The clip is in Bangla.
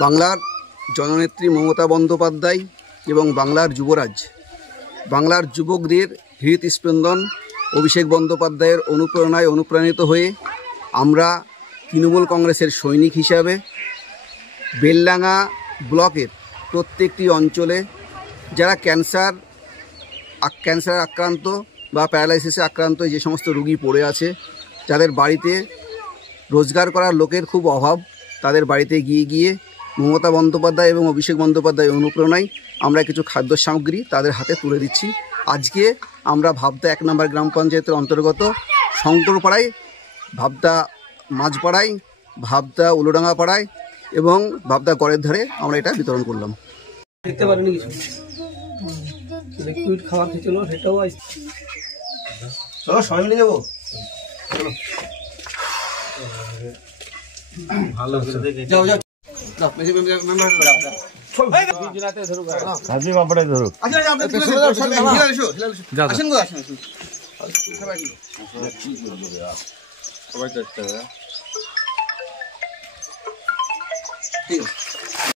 বাংলার জননেত্রী মমতা বন্দ্যোপাধ্যায় এবং বাংলার যুবরাজ, বাংলার যুবকদের হৃৎস্পন্দন অভিষেক বন্দ্যোপাধ্যায়ের অনুপ্রেরণায় অনুপ্রাণিত হয়ে আমরা তৃণমূল কংগ্রেসের সৈনিক হিসাবে বেলডাঙ্গা ব্লকের প্রত্যেকটি অঞ্চলে যারা ক্যান্সার আক্রান্ত বা প্যারালাইসিসে আক্রান্ত যে সমস্ত রোগী পড়ে আছে, যাদের বাড়িতে রোজগার করার লোকের খুব অভাব, তাদের বাড়িতে গিয়ে মমতা বন্দ্যোপাধ্যায় এবং অভিষেক বন্দ্যোপাধ্যায়ের অনুপ্রেরণায় আমরা কিছু খাদ্য সামগ্রী তাদের হাতে তুলে দিচ্ছি। আজকে আমরা ভাবদা 1 নম্বর গ্রাম পঞ্চায়েতের অন্তর্গত শঙ্করপাড়ায়, ভাবদা মাঝপাড়ায়, ভাবদা উলোডাঙ্গা পাড়ায় এবং ভাবদা গড়ের ধারে আমরা এটা বিতরণ করলাম। দেখতে পারেনি কিছু লিকুইড খাবার খেয়েছিল, সেটাও চলো সবাই মিলে যাবো। ভালো যাও যাও সবাই